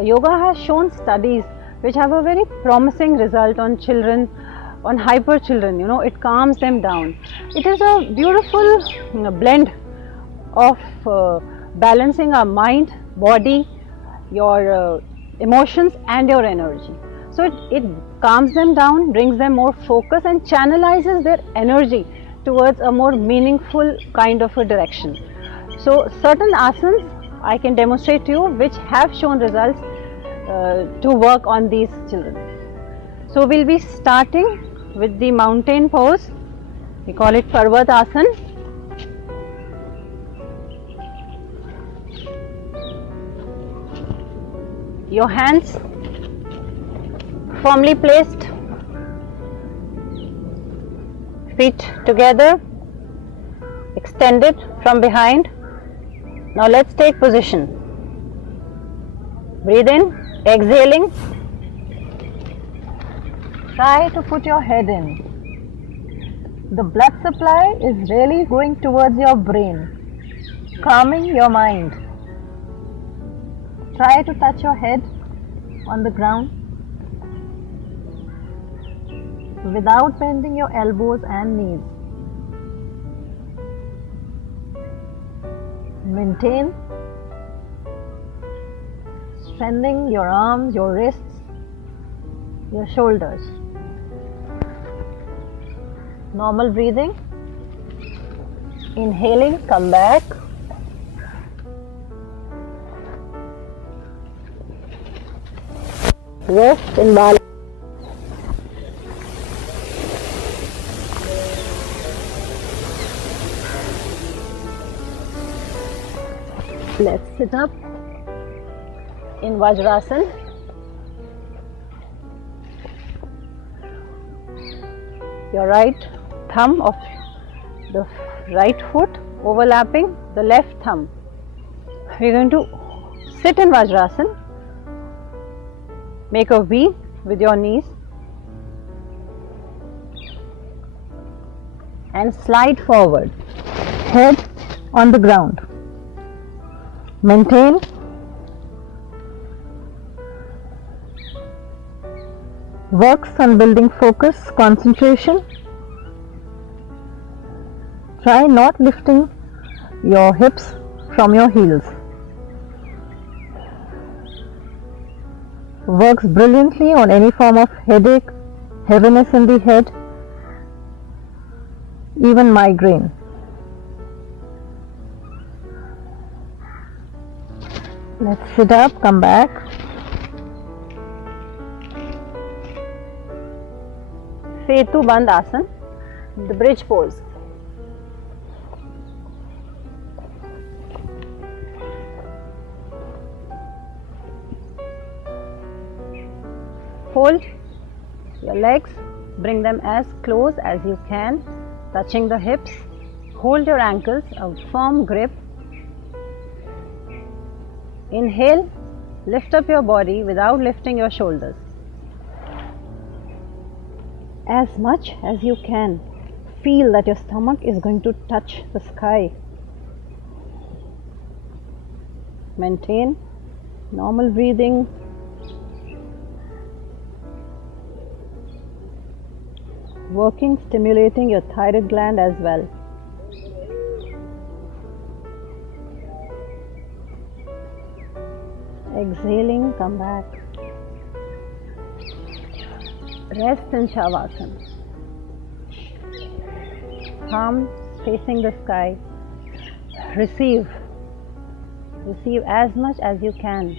Yoga has shown studies which have a very promising result on children, on hyper children. It calms them down. It is a beautiful blend of balancing our mind, body, your emotions and your energy. So it calms them down, brings them more focus and channelizes their energy towards a more meaningful kind of a direction. So certain asanas I can demonstrate to you which have shown results to work on these children. So we'll be starting with the mountain pose. We call it Parvat Asana. Your hands firmly placed, feet together, extended from behind. Now let's take position. Breathe in, exhaling. Try to put your head in. The blood supply is really going towards your brain, calming your mind. Try to touch your head on the ground without bending your elbows and knees. Maintain, strengthening your arms, your wrists, your shoulders. Normal breathing. Inhaling, come back. Rest in balance. Let's sit up in Vajrasana. Your right thumb of the right foot overlapping the left thumb. We're going to sit in Vajrasana. Make a V with your knees and slide forward, head on the ground. Maintain. Works on building focus, concentration. Try not lifting your hips from your heels. Works brilliantly on any form of headache, heaviness in the head, even migraine. Let's sit up, come back. Setu Bandh Asana, the bridge pose. Hold your legs, bring them as close as you can, touching the hips. Hold your ankles, a firm grip. Inhale, lift up your body without lifting your shoulders. As much as you can, feel that your stomach is going to touch the sky. Maintain normal breathing. Working, stimulating your thyroid gland as well. Exhaling, come back. Rest in Shavasana. Palms facing the sky. Receive. Receive as much as you can.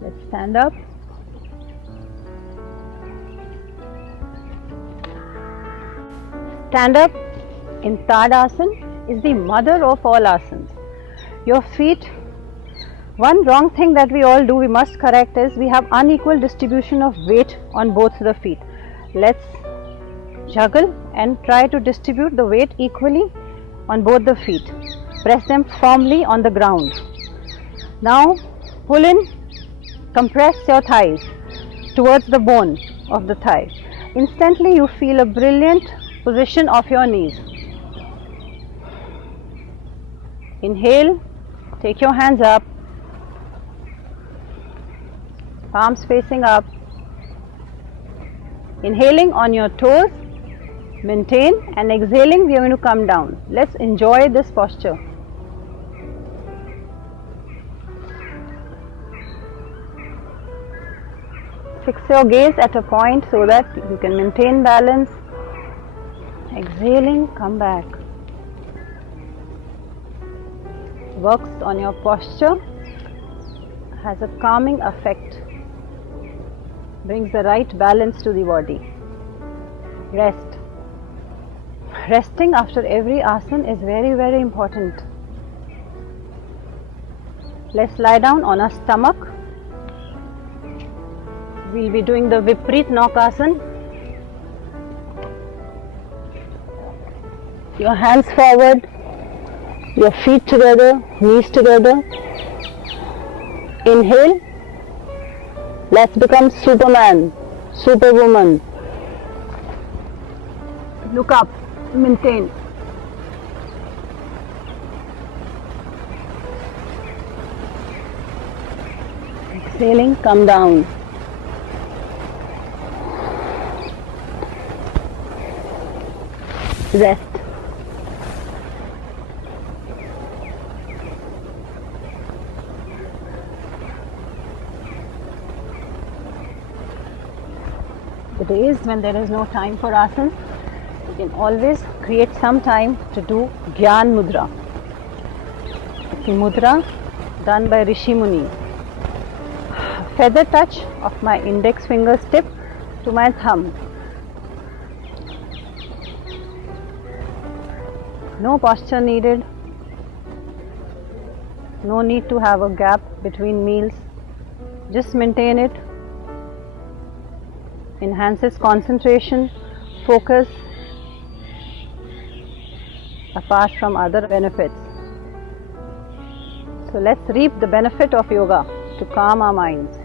Let's stand up. Stand up in Tadasana is the mother of all asanas. Your feet, one wrong thing that we all do, we must correct is we have unequal distribution of weight on both the feet. Let's juggle and try to distribute the weight equally on both the feet. Press them firmly on the ground. Now pull in, compress your thighs towards the bone of the thigh. Instantly you feel a brilliant position of your knees. Inhale, take your hands up, palms facing up. Inhaling on your toes, maintain, and exhaling, we are going to come down. Let's enjoy this posture. Fix your gaze at a point so that you can maintain balance. Exhaling, come back. Works on your posture, has a calming effect, brings the right balance to the body. Rest. Resting after every asana is very, very important. Let's lie down on our stomach. We'll be doing the Viparit Naukasana. Your hands forward, your feet together, knees together. Inhale. Let's become Superman, Superwoman. Look up, maintain. Exhaling, come down. Rest. The days when there is no time for asana, you can always create some time to do Gyan Mudra. It's a mudra done by Rishi Muni. Feather touch of my index finger tip to my thumb. No posture needed. No need to have a gap between meals. Just maintain it. Enhances concentration, focus, apart from other benefits. So let's reap the benefit of yoga to calm our minds.